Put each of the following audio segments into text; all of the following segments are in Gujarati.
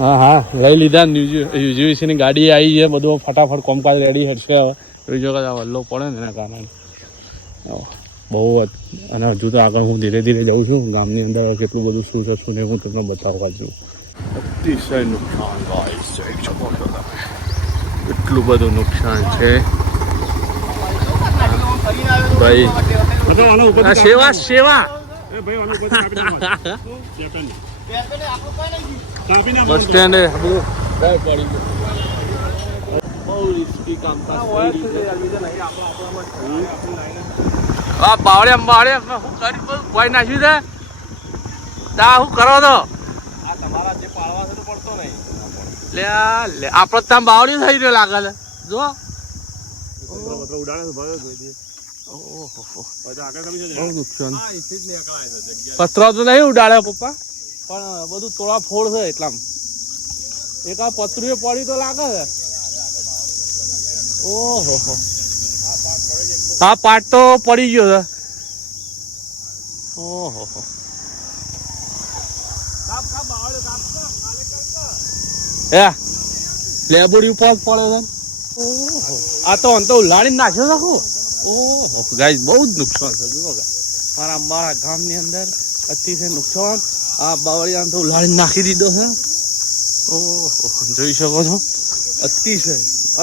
હા હા લઈ લીધા. યુજીવીસી ની ગાડી આવી છે, બધું ફટાફટ કોમકાજ રેડી હશે. હવે જોઈ શકો વલ્લો પડે ને એના કારણે બહુ જ. અને હજુ તો આગળ હું ધીરે ધીરે જાઉં છું ગામની અંદર. કેટલું બધું શું છે શું નહીં હું તમને બતાવવા છું. અતિશય નુકસાન ગાઈસ, જોઈ શકો છો તમે એટલું બધું નુકસાન છે ભાઈ. સેવા સેવા બસ સ્ટેન્ડ બહુ રિસ્કી કામકાજ. બાવળે બાવળે શું કરી કોઈ નાખ્યું છે તા શું કરો તો લે આપડે ત્યાં બાવળી થઈ રહ્યો લાગે છે જો. પથરો તો નહીં ઉડાડે પપ્પા, પણ બધું તોડા ફોડ છે એટલામાં. એક આ પતરું પડી તો લાગે છે. ઓહો હા પાટ તો પડી ગયો છે. ઓહો લેબોડી ઉપર પડે છે. આ તો અંત ઉલાડીને નાખ્યો રાખો. ઓહો ગાઈસ બહુ જ નુકસાન છે. જુઓ મારા ગામની અંદર અતિશય નુકસાન. આ બાવળિયા તો ઉલાડીને નાખી દીધો છે. ઓહો જોઈ શકો છો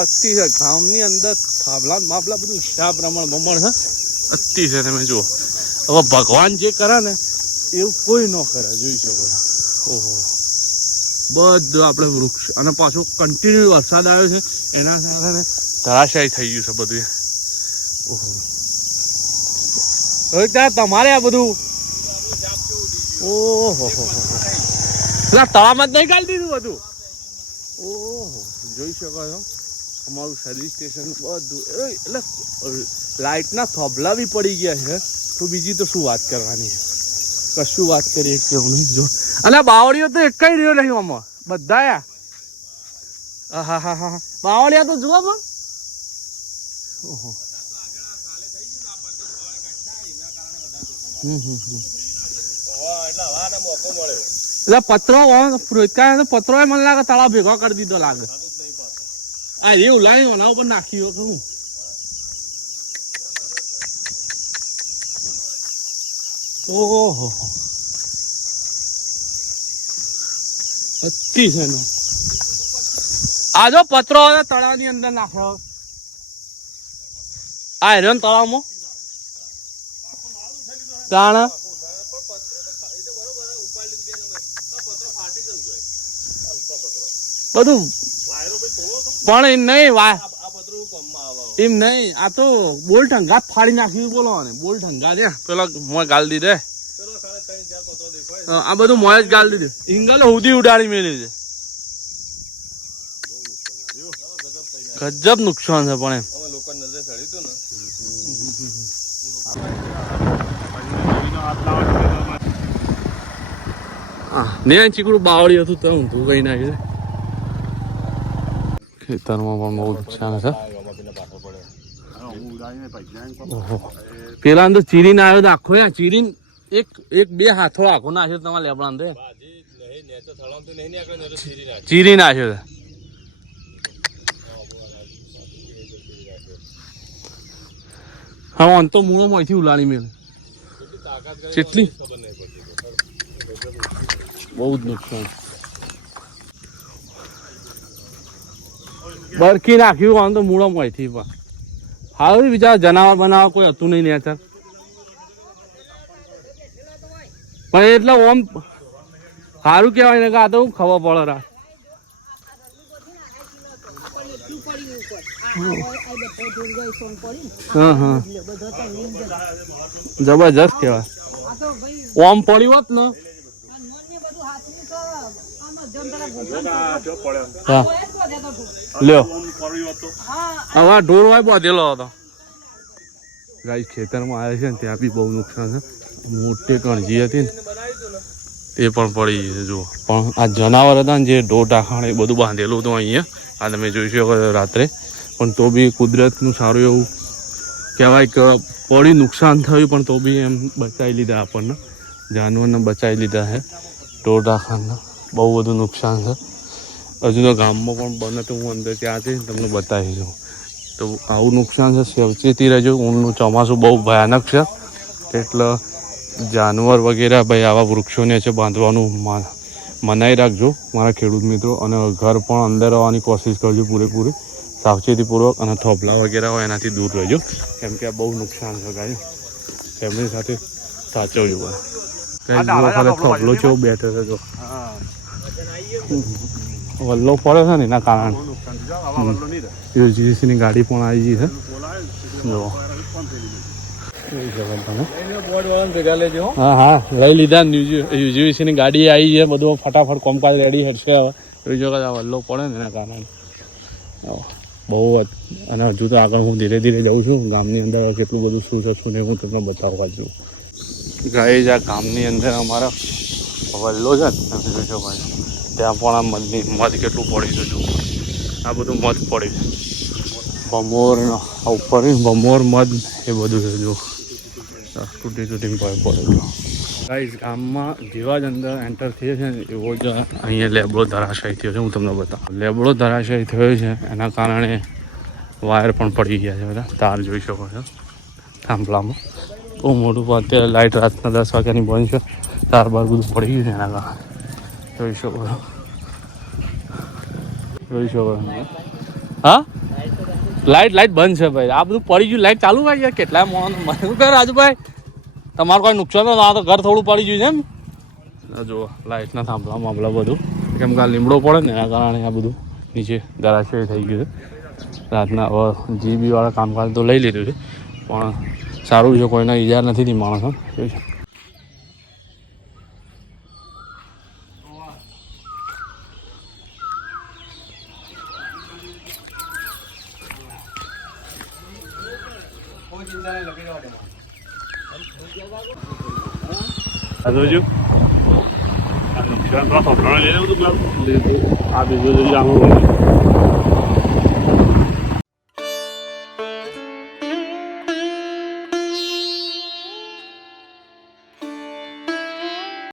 અતિશય ગામની અંદર થાંભલા માપલા બધું હિસાબ રમણ બમણ છે. અતિશય તમે જુઓ. હવે ભગવાન જે કરે ને એવું કોઈ ન કરે. જોઈ શકો છો. ઓહો બધું આપણે વૃક્ષ અને પાછો કન્ટિન્યુ વરસાદ આવ્યો છે એના કારણે ધરાશાયી થઈ ગયું છે બધું. ઓહો ત્યાં તમારે આ બધું ઓહો પેલા તળાવમાં જ નહીં કાઢી દીધું બધું. ઓહો જોઈ શકો છો અમારું સર્વિસ સ્ટેશન બધું. એટલે લાઇટના થોભલા બી પડી ગયા છે. તો બીજી તો શું વાત કરવાની, કશું વાત કરીએ કેવું નહીં. જો અને બાવળીઓ તો એક કઈ રહ્યો નહીં આમાં બધા. હા હા હા બાવળિયા તો જુઓ પણ. ઓહો એટલે પત્રો પત્રો મને લાગે તળાવ ભેગો કરી દીધો લાગે. આ એવું લાવી એના ઉપર નાખ્યું હું. ઓહો અતિ છે ને આ જો પત્રો તળાવ ની અંદર નાખ્યો. આ હેરો તળાવમાં તાણ બધું પણ એમ નહીં એમ નહીં. આ તો બોલ ઢંગા ફાડી નાખ્યું. બોલો ને બોલ ઢંગા છે પેલો મોય ગાલ દીધે. આ બધું મોય જ ગાલ દીધું. ઇંગલ ઉડી ઉડાડી મેલી છે. ગજબ નુકસાન છે પણ એમ. ને ચીકડું બાવળી હતું તો ઊંધું કઈ નાખ્યું. ખેતરમાં પણ બહુ નુકસાન છે. પેલા અંદર ચીરીને આવ્યો આખો ચીરીને એક બે હાથો આખો નાખ્યો તમારે લેબડા અંદર ચીરી નાખ્યો. હા આમ તો મૂળો માંથી ઉલાડી મેળ કેટલી બહુ જ નુકસાન. બરકી નાખ્યું આમ તો મૂળો માંથી પણ હારું બીજા જનાવર બનાવવા કોઈ હતું નહીં નેચર. પણ એટલે ઓમ સારું કેવાય ને કે આ તો ખબર પડે રા. હા હા જબરજસ્ત કેવાય. ઓમ પડ્યું હોત ને લ્યો હવે ઢોર હોય બાંધેલો હતો. ગાય ખેતરમાં આવે છે ને ત્યાં બી બહુ નુકસાન છે. મોટી કણજી હતી ને તે પણ પડી છે. જુઓ પણ આ જનાવર હતા ને જે ઢોર ઢાંખણ એ બધું બાંધેલું હતું અહીંયા. આ તમે જોઈ શકો રાત્રે. પણ તો બી કુદરતનું સારું એવું કહેવાય કે પડી નુકસાન થયું પણ તો બી એમ બચાવી લીધા આપણને. જાનવરને બચાવી લીધા છે. ઢોર ઢાખરના બહુ બધું નુકસાન છે. હજુ તો ગામમાં પણ બને તો હું અંદર ત્યાંથી તમને બતાવી દઉં. તો આવું નુકસાન છે, સાવચેતી રહેજો. ઊનનું ચોમાસું બહુ ભયાનક છે, એટલે જાનવર વગેરે ભાઈ આવા વૃક્ષો નીચે બાંધવાનું મનાઈ રાખજો મારા ખેડૂત મિત્રો. અને ઘર પણ અંદર આવવાની કોશિશ કરજો પૂરેપૂરી સાવચેતીપૂર્વક. અને થોભલા વગેરે હોય એનાથી દૂર રહેજો, કેમ કે આ બહુ નુકસાન છે ગાય. ફેમિલી સાથે સાચવજો ભાઈ. થોભલો છે બેઠો છે જો વલ્લો પડે છે ને એના કારણે. યુજીસીની ગાડી પણ આવી ગઈ છે જો. હા હા લઈ લીધા. યુજીવીસીની ગાડી આવી છે, બધું ફટાફટ કોમકાજ રેડી હશે હવે. જોઈ શકો આ વલ્લો પડે ને એના કારણે બહુ જ. અને હજુ તો આગળ હું ધીરે ધીરે જાઉં છું ગામની અંદર. કેટલું બધું શું છે શું નહીં હું તમને બતાવવા છું. ગાય આ ગામની અંદર અમારા વલ્લો છે ને જોઈ શકો ત્યાં પણ આ મધ કેટલું પડ્યું છે જો. આ બધું મધ પડ્યું છે. ભમોર ઉપર ભમોર મધ એ બધું છે જો. તૂટી પડે. ગાઈસ ગામમાં જેવા જ અંદર એન્ટર થઈએ છે ને એવો જ અહીંયા લેબડો ધરાશાયી થયો છે. હું તમને બતાવું. લેબડો ધરાશાયી થયો છે એના કારણે વાયર પણ પડી ગયા છે બધા. તાર જોઈ શકો છો થાંભલામાં બહુ મોટું. અત્યારે લાઇટ રાતના 10 વાગ્યાની બંધ છે. તાર બાર બધું પડી ગયું છે એના કારણે જોઈ શકો છો. હા લાઇટ બંધ છે ભાઈ. આ બધું પડી ગયું. લાઇટ ચાલુ ભાઈ યાર. કેટલા મોણ શું કરે રાજુભાઈ? તમારું કોઈ નુકસાન તો ના તો ઘર થોડું પડી ગયું છે એમ. જુઓ લાઇટના થાંભલા બધું, કેમ કે આ લીમડો પડે ને એના કારણે આ બધું નીચે ધરાશયી થઈ ગયું છે. રાતના હવે જીબી વાળા કામકાજ તો લઈ લીધું છે, પણ સારું છે કોઈને ઈજા નથી થી માણસો. આ બીજું